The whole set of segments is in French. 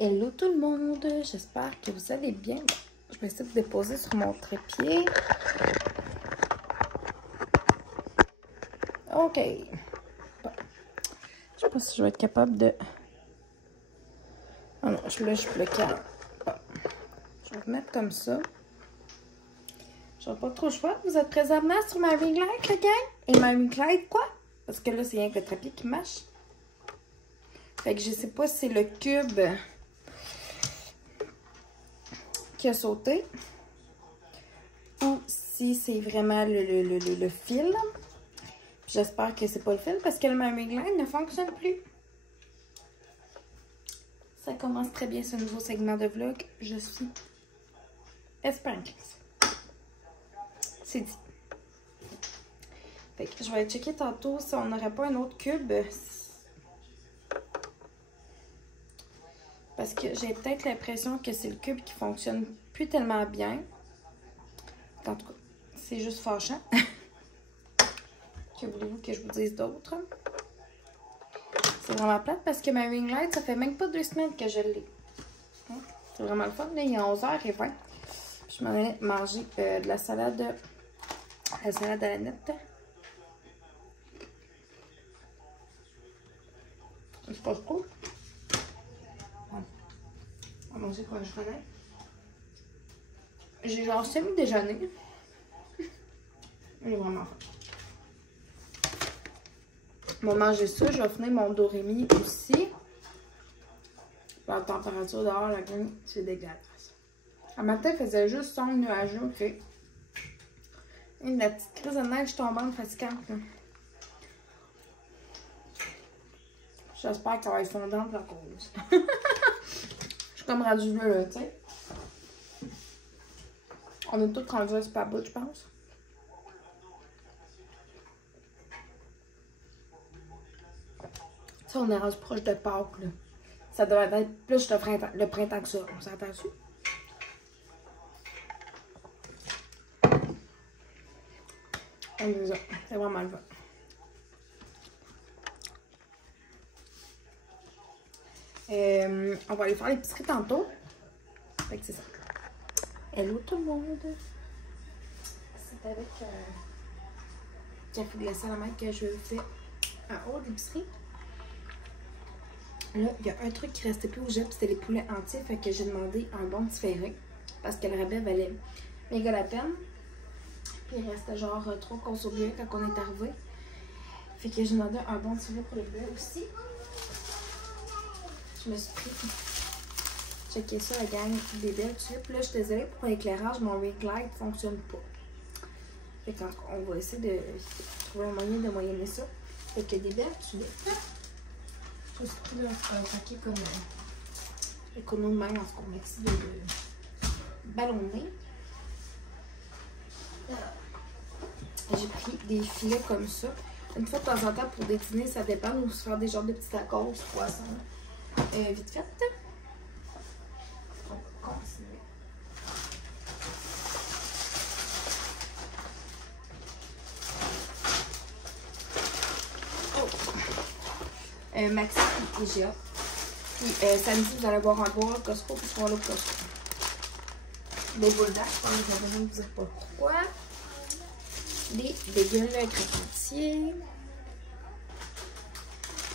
Hello tout le monde, j'espère que vous allez bien. Je vais essayer de déposer sur mon trépied. Ok. Bon. Je sais pas si je vais être capable de... Oh non, je suis bloquée. Bon. Je vais remettre comme ça. Je n'ai pas trop le choix. Vous êtes présentement sur ma ring light, le gang? Et ma ring light, quoi? Parce que là, c'est rien que le trépied qui marche. Fait que je sais pas si c'est le cube qui a sauté ou si c'est vraiment le fil. J'espère que c'est pas le fil parce que le ring light ne fonctionne plus. Ça commence très bien ce nouveau segment de vlog. Je suis espéranceuse. C'est dit. Fait que je vais checker tantôt si on n'aurait pas un autre cube. Parce que j'ai peut-être l'impression que c'est le cube qui fonctionne plus tellement bien. En tout cas, c'est juste fâchant. Que voulez-vous que je vous dise d'autre? C'est vraiment plate parce que ma ring light, ça fait même pas 2 semaines que je l'ai. C'est vraiment le fun. Là, il est 11h20. Je m'en allais manger de la salade. La salade à la nette. C'est pas trop. On va manger quoi je connais. J'ai genre semi-déjeuner. Il est vraiment fun. Je vais manger ça. Je vais finir mon Doremi aussi. La température dehors, la gang, c'est dégueulasse. Un matin, il faisait juste son nuageux, ok. Et la petite crise de neige tombante fatigante, là. J'espère qu'elle va être fondante la cause. Je suis comme rendue là, tu sais. On est tous rendus à ce pas bout, je pense. Ça, on est rendu proche de Pâques, là. Ça devrait être plus le printemps que ça. On s'entend dessus? C'est vraiment le fun. On va aller faire l'épicerie tantôt. Fait que c'est ça. Hello tout le monde. C'est avec café glacé à la main que je fais en haut de l'épicerie. Là, il y a un truc qui restait plus au jet, c'était les poulets entiers. Fait que j'ai demandé un bon différé. Parce que le rabais valait méga la peine. Puis il restait genre 3 courses au bleuet quand on est arrivé. Fait que j'ai demandé un bon différé pour le bleuet aussi. Je me suis pris. Checker ça, la gang, des belles tulipes. Là, je suis désolée pour l'éclairage, mon ring light ne fonctionne pas. Fait qu'on va essayer de trouver un moyen de moyenner ça. Fait que des belles tulipes. Je me suis pris là, un paquet comme écono de main en ce qu'on met ici de ballonner. J'ai pris des filets comme ça. Une fois de temps en temps pour des dîners, ça dépend. Ou se faire des genres de petits tacos, poissons. Vite fait. On va continuer. Oh. Maxi et IGA. Puis samedi, vous allez voir encore le Costco, puis ce soir, le Costco. Des boules d'ail, je pense que j'ai besoin de vous dire pas pourquoi. Des bagels croquantiers.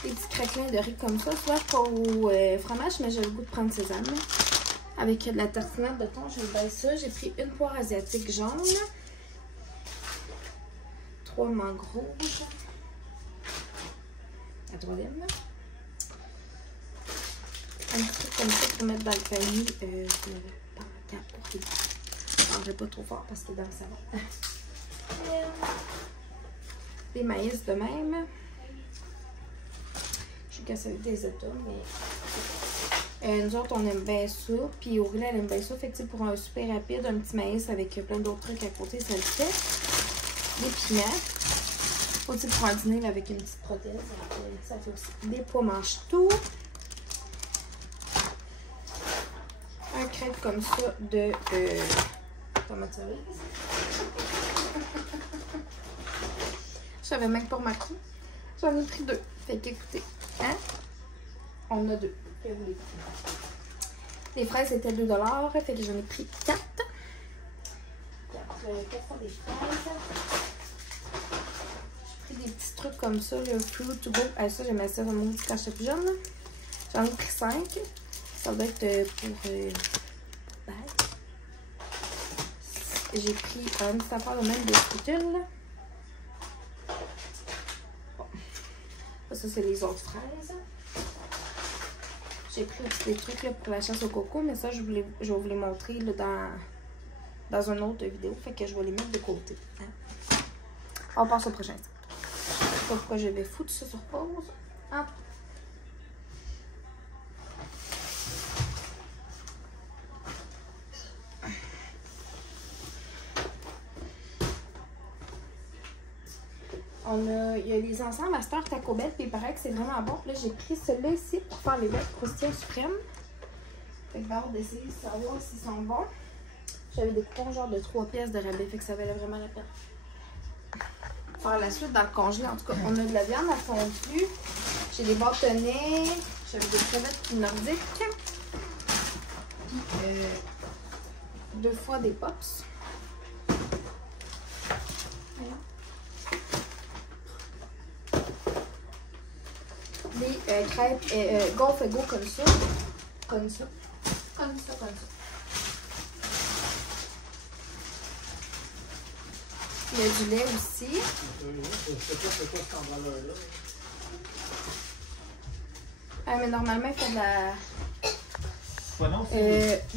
Des petits craquelins de riz comme ça. Soit pas au fromage, mais j'ai le goût de prendre sésame. Avec de la tartinade de thon, j'aime bien ça. J'ai pris une poire asiatique jaune. 3 mangues rouges. La troisième. Un petit truc comme ça pour mettre dans le panier. Je ne mangerai pas trop fort parce que dans le salon. Des maïs de même. Je sais que c'est des états, mais nous autres on aime bien ça. Puis Aurélie elle aime bien ça. Fait que pour un super rapide, un petit maïs avec plein d'autres trucs à côté, ça le fait. Des piments. Aussi pour un dîner là, avec une petite protéine. Ça fait aussi des pois mange-tout. Un crêpe comme ça de tomate cerise. Je savais même pas remarqué. J'en ai pris 2. Fait qu'écoutez, hein? On a 2. Les fraises étaient 2$, fait que j'en ai pris 4. Puis après, 4 fois des fraises. J'ai pris des petits trucs comme ça, le Fruit to Go. Ah, ça, j'aimais ça vraiment quand j'étais plus jeune. J'en ai pris 5. Ça doit être pour... J'ai pris une petite affaire de même de scutule. Bon. Ça, c'est les autres fraises. J'ai pris aussi des trucs là, pour la chasse au coco, mais ça, je vais vous les montrer là, dans une autre vidéo. Fait que je vais les mettre de côté. Hein. On passe au prochain step. Je sais pas pourquoi je vais foutre ça sur pause. Hop. Il y a les ensembles à Star Taco Bell, puis il paraît que c'est vraiment bon. Là, j'ai pris celui-là ici pour faire les bêtes croustillants suprêmes. Fait que j'ai hâte d'essayer de savoir s'ils sont bons. J'avais des coupons genre de 3 pièces de rabais, fait que ça valait vraiment la peine. Faire la suite dans le congelé. En tout cas, on a de la viande à fondue. J'ai des bâtonnets. J'avais des crevettes nordiques. Puis 2 fois des pops. Des crêpes Golf et Go comme ça. Comme ça. Comme ça, comme ça. Il y a du lait aussi. Mais normalement, il faut de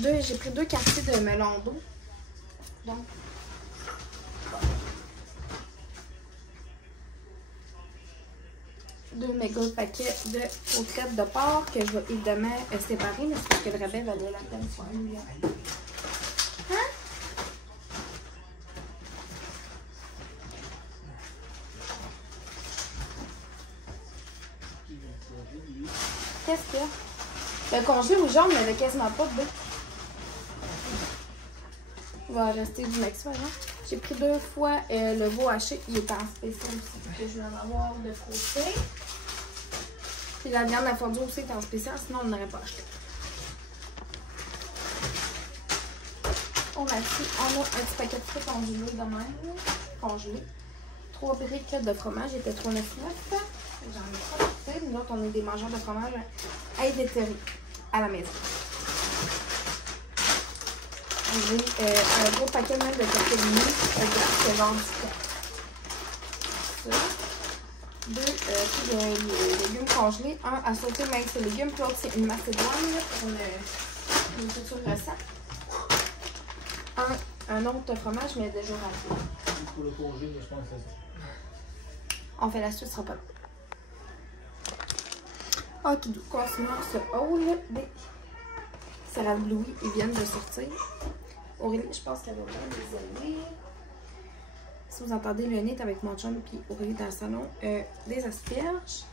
la... j'ai pris 2 quartiers de melon d'eau. Donc... Deux méga paquets de côtelettes de porc que je vais évidemment séparer, mais c'est parce que le rabais valait la peine sur un million. Hein? Qu'est-ce qu'il y a? Le congelé au jaune, il n'y avait quasiment pas de bœuf. Il va rester du maximum. Hein? J'ai pris 2 fois le veau haché. Il est en spécial aussi. Que je vais en avoir de côté. Puis la viande à fondue aussi est en spécial, sinon on n'aurait pas acheté. On a un petit paquet de fruits congelés de même. Congelés. 3 briques de fromage, était 3,99. J'en ai pas acheté. Nous autres, on est des mangeurs de fromage indéterrés à la maison. J'ai un gros paquet même de tortellini. C'est genre du ça. 2 légumes congelés. Un à sauter mince légumes. Puis l'autre, c'est une macédoine pour une future recette. Un autre fromage, mais déjà rempli. Pour le congé, je pense que c'est ça. On fait la suite, ce sera pas long. Ok, continuons ce haul des céréales Bluey. Ils viennent de sortir. Aurélie, je pense qu'elle va bien les aimer. Si vous entendez le nez avec mon chum puis Aurélie dans le salon, des asperges.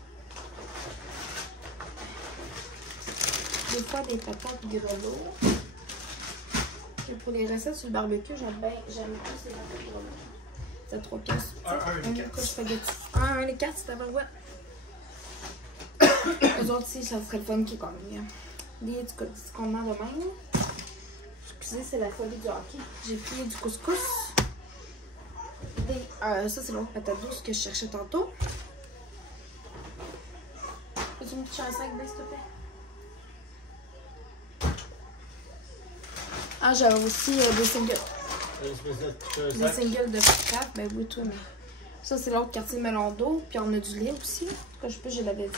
2 fois des patates grelots. Et pour les recettes sur le barbecue, j'aime plus ces patates grelots. C'est 3 pièces. Un les 4, c'était pas ouais. Eux autres ici, ça serait le fun qui gagne. Des petits condiments de même. Excusez, c'est la folie du hockey. J'ai pris du couscous. Ça, c'est l'autre patate douce que je cherchais tantôt. Peux-tu me toucher un sac, s'il te plaît? Ah, j'avais aussi des singles. Des singles de crap. Ben oui, toi, mais. Ça, c'est l'autre quartier de melon d'eau. Puis on a du lait aussi. Je sais pas, je l'avais dit.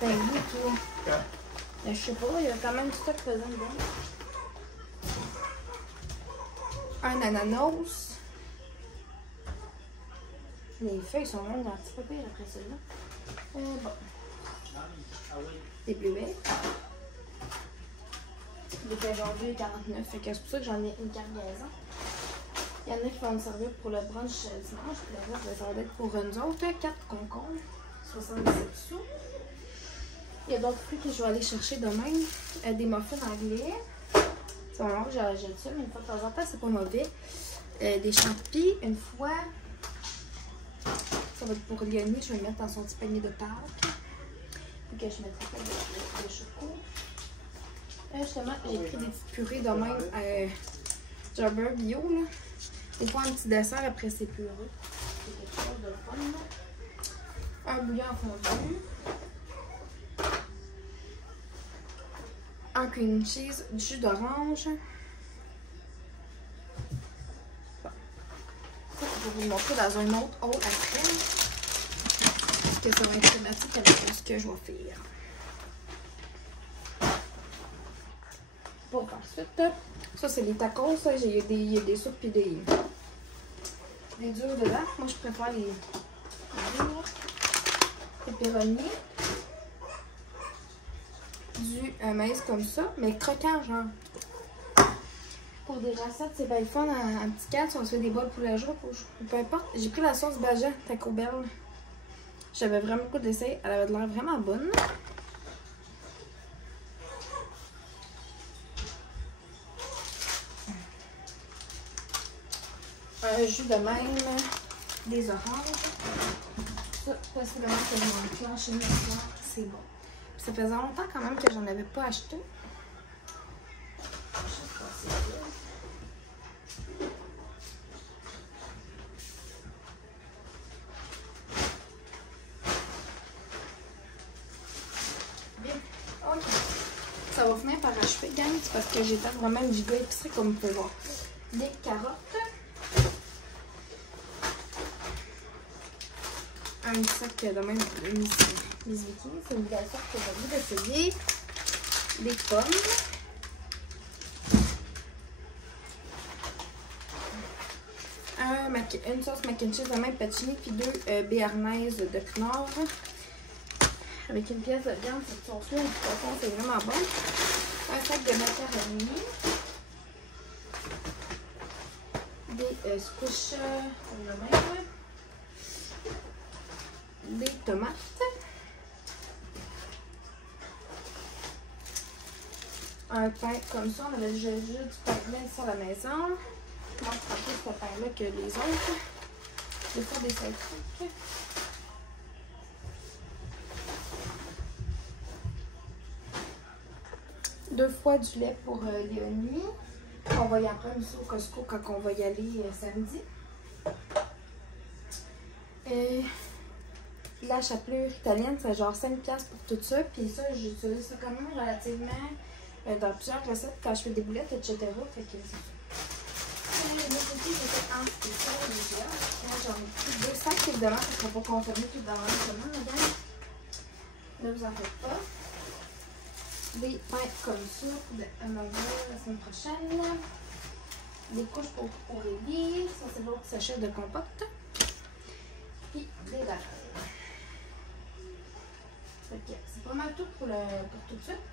Ben oui, toi. Je sais pas, il y a quand même du stock présent dedans. Un ananas. Les feuilles sont même un petit peu pire après celle-là. Bon. Des bleuets. Il était aujourd'hui 49, fait que c'est pour ça que j'en ai une cargaison. Il y en a qui vont me servir pour le brunch dimanche, puis le reste, ça va être pour nous autres. 4 concombres, 77 sous. Il y a d'autres fruits que je vais aller chercher demain. Des muffins anglais. C'est vraiment que j'achète ça, mais une fois de temps en temps, c'est pas mauvais. Des champignons, une fois. Ça va être pour Léonie, je vais le mettre dans son petit panier de Pâques. que je mettrai pas de choco. Justement, j'ai pris des petites purées de même Jobber bio. Là. Des fois, un petit dessert après ces purées. C'est quelque chose de fun. Là. Un bouillon fondu. Un cream cheese, du jus d'orange. Bon. Ça, je vais vous le montrer dans un autre haul après. Parce que ça va être thématique avec ce que je vais faire. Bon, ensuite, ça c'est les tacos. Il y a des soupes et des durs dedans. Moi, je préfère les durs. Pepperoni. Du maïs comme ça, mais croquant, genre. Pour des recettes, c'est bien fun en petit cadre si on se fait des bols pour la jour. Peu importe. J'ai pris la sauce Baja Taco Bell. J'avais vraiment beaucoup d'essais. Elle avait de l'air vraiment bonne. Un jus de même, des oranges. Ça, possiblement que je vais enclencher maintenant. C'est bon. Ça faisait longtemps quand même que j'en avais pas acheté. Je sais pas si c'est bien. Bien. Ok. Ça va finir par achever, gang. C'est parce que j'ai fait vraiment une giga épicerie comme vous pouvez voir. Des carottes. Un sac de même Miss Vicky. C'est une belle sorte que j'ai envie d'essayer. Des pommes. Une sauce mac and cheese de même pacini, puis 2 béarnaises de Knorr. Avec une pièce de viande, cette sauce-là, de toute façon, c'est vraiment bon. Un sac de macaroni. Des squish de même. Des tomates. Un pain comme ça, on avait déjà du pain blanc sur la maison. Moi, je prends plus ce pain-là que les autres. Des fois, des saltiques. Deux fois du lait pour Léonie. On va y en prendre aussi au Costco quand on va y aller samedi. Et la chapelure italienne, c'est genre 5$ pour tout ça. Puis ça, j'utilise ça quand même relativement dans plusieurs recettes quand je fais des boulettes, etc. Fait que c'est ça. Le côté, j'ai fait un spécial déjà. J'en ai pris 2 sacs, évidemment, ça ne sera pas consommé tout dans la semaine, madame. Ne vous en faites pas. Des pains comme ça pour la semaine prochaine. Des couches pour les lits. Ça, c'est l'autre sachet de compote. Puis des laves. C'est pas mal tout pour tout de suite.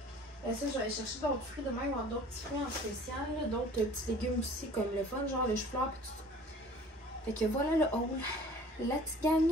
Ça, je vais aller chercher d'autres fruits demain. Il va y avoir d'autres petits fruits en spécial. D'autres petits légumes aussi, comme le fun, genre le chou-fleur et tout ça. Fait que voilà le haul. La petite gang.